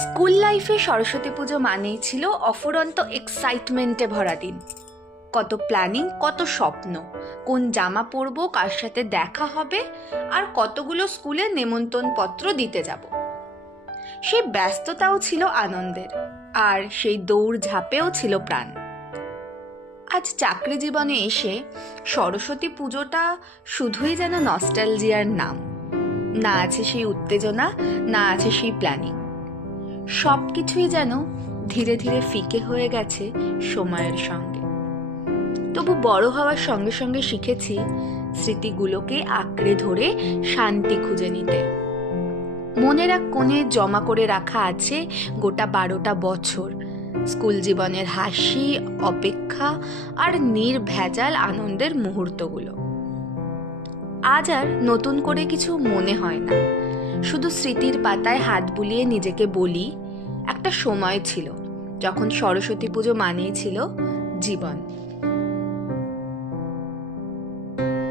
School লাইফে সরস্বতী পুজো মানেই ছিল অফুরন্ত এক্সাইটমেন্টে ভরা দিন। কত প্ল্যানিং, কত স্বপ্ন, কোন জামা পরবো, কার সাথে দেখা হবে, আর কতগুলো স্কুলে নেমন্তন্ন পত্র দিতে যাব। সেই ব্যস্ততাও ছিল আনন্দের, আর সেই দৌড় ঝাঁপেও ছিল প্রাণ। আজ চাকরি জীবনে এসে সরস্বতী পুজোটা শুধুই যেন নস্টালজিয়ার নাম। না আছে সেই উত্তেজনা, না আছে সেই প্ল্যানিং। সব কিছুই যেন ধীরে ধীরে ফিকে হয়ে গেছে সময়ের সঙ্গে। তবু বড় হওয়ার সঙ্গে সঙ্গে শিখেছি স্মৃতিগুলোকে আঁকড়ে ধরে শান্তি খুঁজে নিতে। মনের এক কোণে জমা করে রাখা আছে গোটা 12টা বছর স্কুল জীবনের হাসি, অপেক্ষা আর নির্ভেজাল আনন্দের মুহূর্তগুলো। আজ আর নতুন করে কিছু মনে হয় না, শুধু স্মৃতির পাতায় হাত বুলিয়ে নিজেকে বলি, একটা সময় ছিল যখন সরস্বতী পুজো মানেই ছিল জীবন।